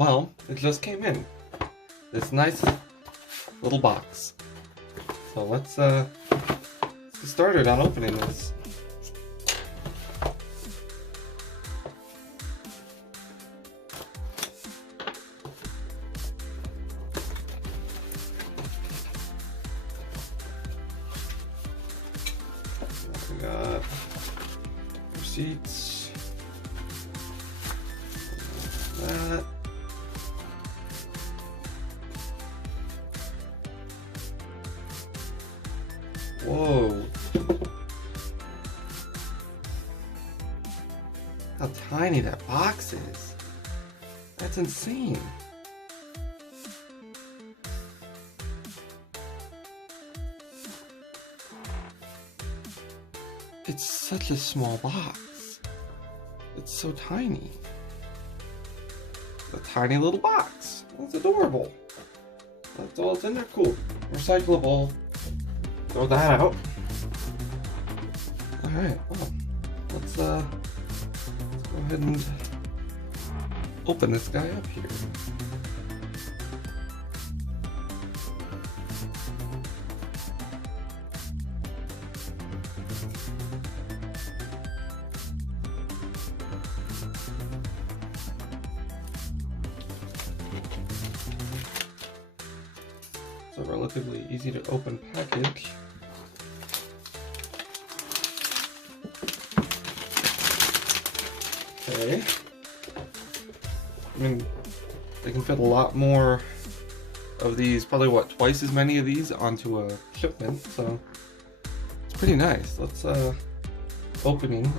Well, it just came in. This nice little box. So let's get started on opening this. We got receipts. That. Whoa. How tiny that box is. That's insane. It's such a small box. It's so tiny. A tiny little box. It's adorable. That's all that's in there. Cool. Recyclable. Throw that out. Alright, well, let's go ahead and open this guy up here. It's a relatively easy to open package. Okay. I mean, they can fit a lot more of these, probably what, twice as many of these onto a shipment, so it's pretty nice. Let's opening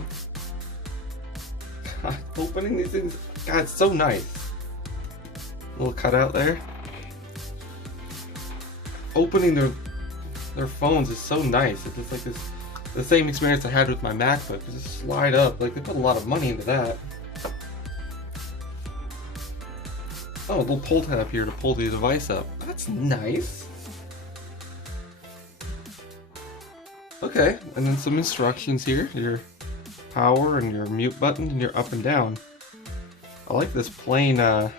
these things. God, it's so nice. Little cutout there. Opening their phones is so nice. It's just like this, the same experience I had with my MacBook. Just slide up. Like, they put a lot of money into that. Oh, a little pull tab here to pull the device up. That's nice. Okay, and then some instructions here. Your power and your mute button and your up and down. I like this plain, oh,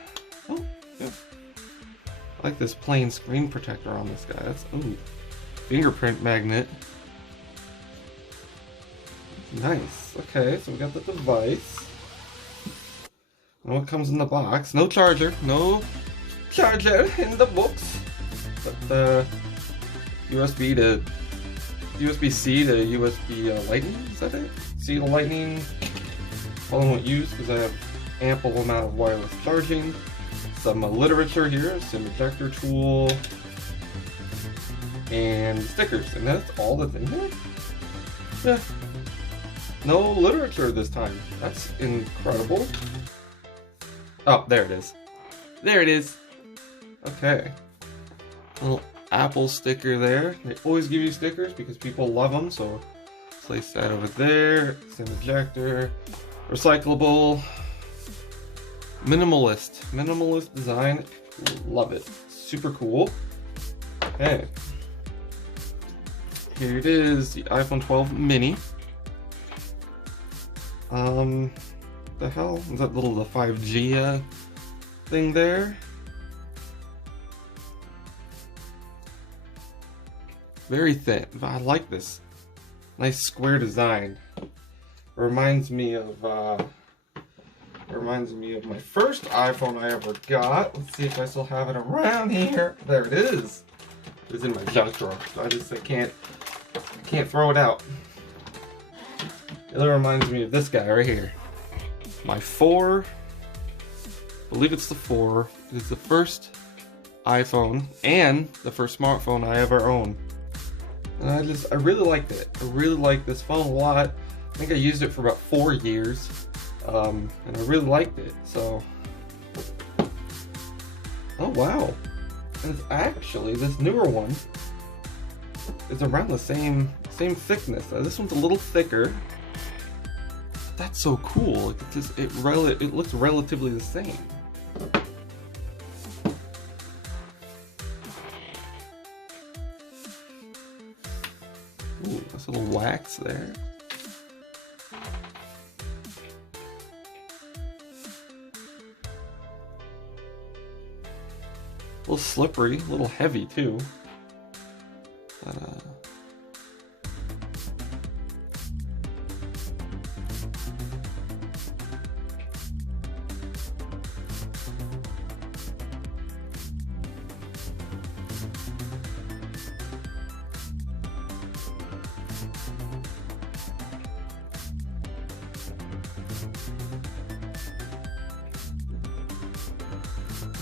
yeah. I like this plain screen protector on this guy. That's, ooh, fingerprint magnet. Nice. Okay, so we got the device. And what comes in the box? No charger. No charger in the box. But USB-C to USB Lightning. Is that it? C to Lightning. Probably won't use because I have ample amount of wireless charging. Some literature here. Some ejector tool. And stickers. And that's all that's in here? Yeah. No literature this time. That's incredible. Oh, there it is. There it is. Okay. Little Apple sticker there. They always give you stickers because people love them, so place that over there. It's an ejector. Recyclable. Minimalist design. Love it. Super cool. Okay. Here it is, the iPhone 12 mini. The hell is that little the 5G thing there? Very thin, but I like this nice square design. Reminds me of my first iPhone I ever got. Let's see if I still have it around here. There it is. It's in my junk drawer. So I can't throw it out. It really reminds me of this guy right here. My 4, I believe it's the 4, is the first iPhone and the first smartphone I ever owned. And I really liked it. I really liked this phone a lot. I think I used it for about 4 years. And I really liked it, so. Oh wow. And it's actually, this newer one is around the same thickness. This one's a little thicker. That's so cool. It looks relatively the same. Ooh, that's a little wax there. little slippery, a little heavy too. But,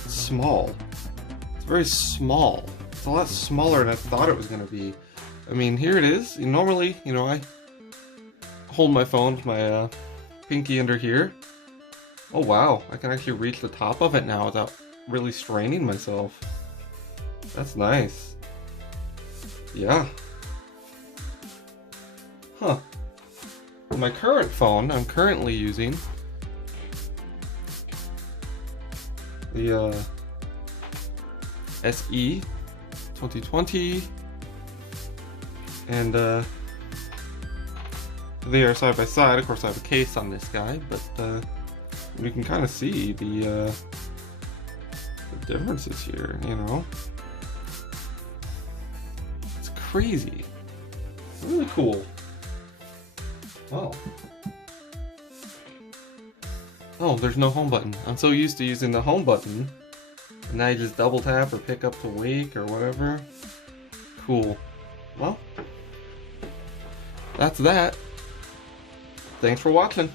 small. It's very small. It's a lot smaller than I thought it was going to be. I mean, here it is. Normally, you know, I hold my phone with my pinky under here. Oh wow, I can actually reach the top of it now without really straining myself. That's nice. Yeah. Huh. My current phone, I'm currently using the SE 2020, and they are side by side. Of course, I have a case on this guy, but you can kind of see the differences here. You know, it's crazy. Really cool. Oh. Oh, there's no home button. I'm so used to using the home button. And now you just double tap or pick up to wake or whatever. Cool. Well, that's that. Thanks for watching.